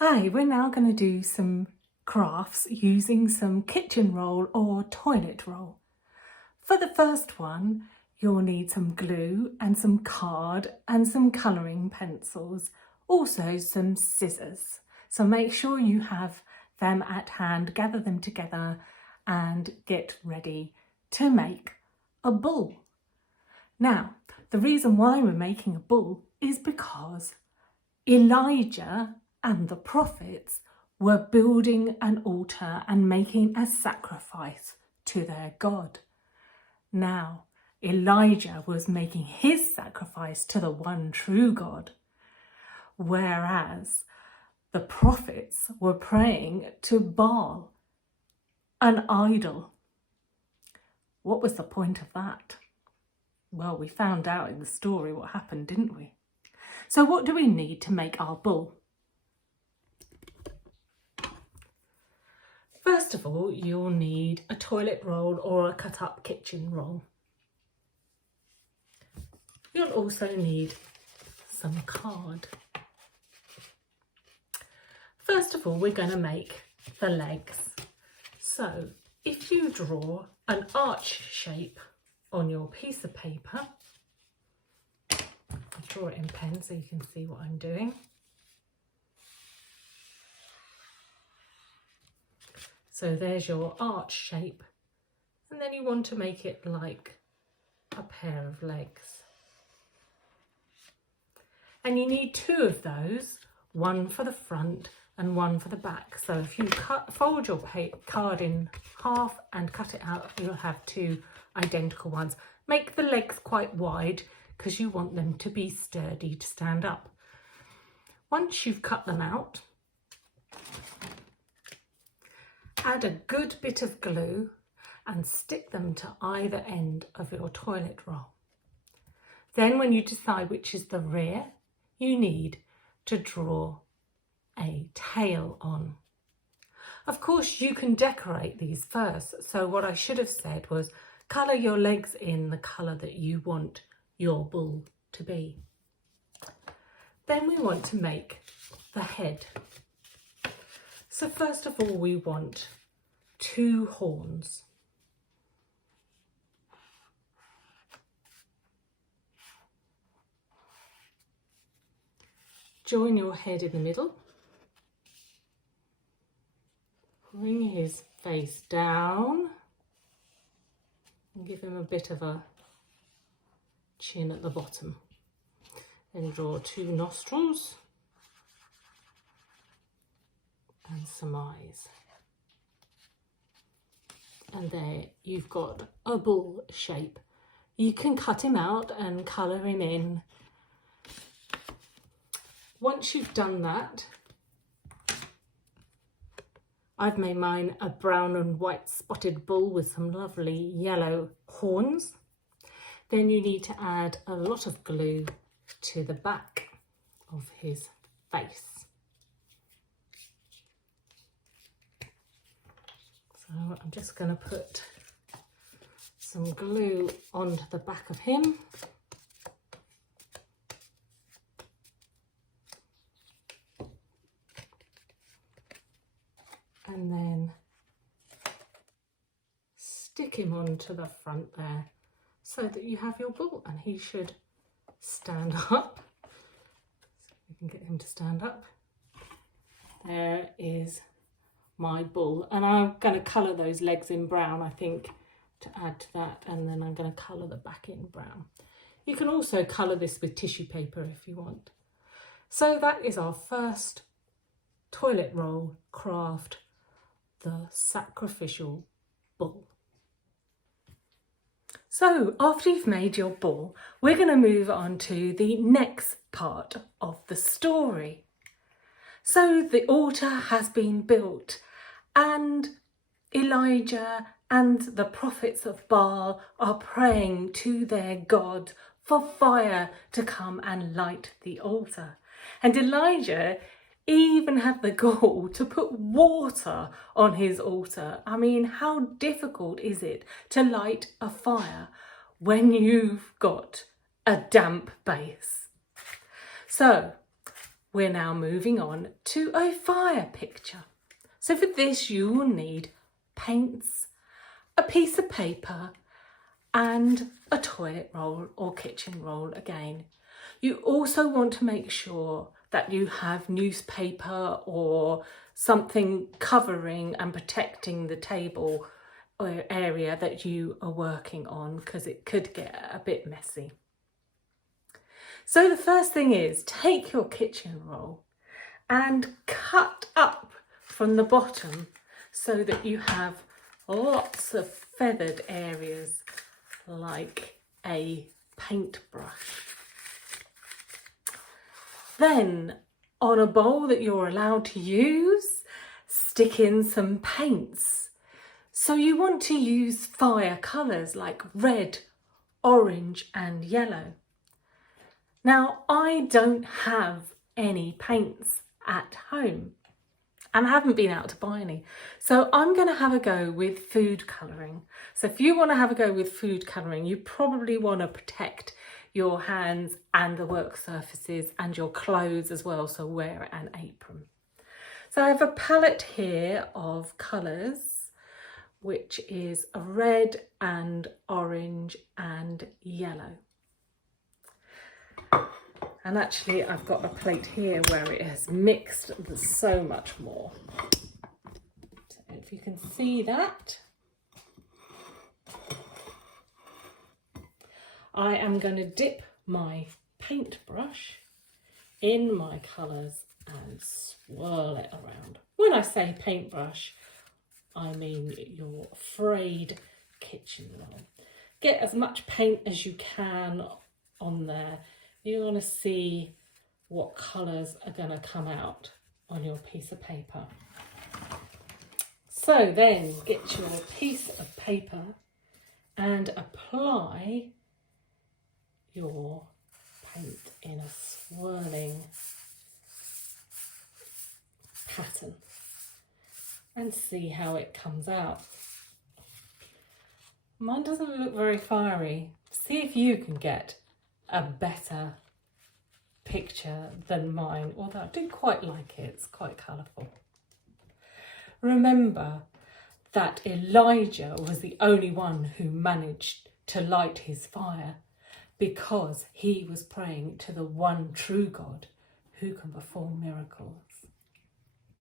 Hi, we're now going to do some crafts using some kitchen roll or toilet roll. For the first one, you'll need some glue and some card and some colouring pencils, also some scissors. So make sure you have them at hand, gather them together and get ready to make a bull. Now, the reason why we're making a bull is because Elijah and the prophets were building an altar and making a sacrifice to their God. Now, Elijah was making his sacrifice to the one true God, whereas the prophets were praying to Baal, an idol. What was the point of that? Well, we found out in the story what happened, didn't we? So what do we need to make our bull? First of all, you'll need a toilet roll or a cut up kitchen roll. You'll also need some card. First of all, we're going to make the legs. So if you draw an arch shape on your piece of paper, I'll draw it in pen so you can see what I'm doing. So there's your arch shape, and then you want to make it like a pair of legs. And you need two of those, one for the front and one for the back. So if you fold your card in half and cut it out, you'll have two identical ones. Make the legs quite wide because you want them to be sturdy to stand up. Once you've cut them out, add a good bit of glue and stick them to either end of your toilet roll. Then when you decide which is the rear, you need to draw a tail on. Of course, you can decorate these first. So what I should have said was colour your legs in the colour that you want your bull to be. Then we want to make the head. So first of all, we want two horns. Join your head in the middle. Bring his face down and give him a bit of a chin at the bottom. Then draw two nostrils and some eyes. And there you've got a bull shape. You can cut him out and colour him in. Once you've done that, I've made mine a brown and white spotted bull with some lovely yellow horns. Then you need to add a lot of glue to the back of his face. So I'm just going to put some glue onto the back of him. And then stick him onto the front there so that you have your bull, and he should stand up. So we can get him to stand up. There is my bull, and I'm going to colour those legs in brown, I think, to add to that, and then I'm going to colour the back in brown. You can also colour this with tissue paper if you want. So that is our first toilet roll craft, the sacrificial bull. So after you've made your bull, we're going to move on to the next part of the story. So the altar has been built, and Elijah and the prophets of Baal are praying to their God for fire to come and light the altar. And Elijah even had the gall to put water on his altar. I mean, how difficult is it to light a fire when you've got a damp base? So we're now moving on to a fire picture. So for this you will need paints, a piece of paper and a toilet roll or kitchen roll again. You also want to make sure that you have newspaper or something covering and protecting the table or area that you are working on, because it could get a bit messy. So the first thing is, take your kitchen roll and cut up from the bottom so that you have lots of feathered areas like a paintbrush. Then on a bowl that you're allowed to use, stick in some paints. So you want to use fire colours like red, orange and yellow. Now I don't have any paints at home and I haven't been out to buy any. So I'm going to have a go with food colouring. So if you want to have a go with food colouring, you probably want to protect your hands and the work surfaces and your clothes as well, so wear an apron. So I have a palette here of colours, which is a red and orange and yellow. And actually I've got a plate here where it has mixed so much more. So if you can see that, I am going to dip my paintbrush in my colours and swirl it around. When I say paintbrush, I mean your frayed kitchen roll. Get as much paint as you can on there. You're going to see what colours are going to come out on your piece of paper. So then get your piece of paper and apply your paint in a swirling pattern and see how it comes out. Mine doesn't look very fiery. See if you can get a better picture than mine, although I do quite like it. It's quite colourful. Remember that Elijah was the only one who managed to light his fire because he was praying to the one true God who can perform miracles.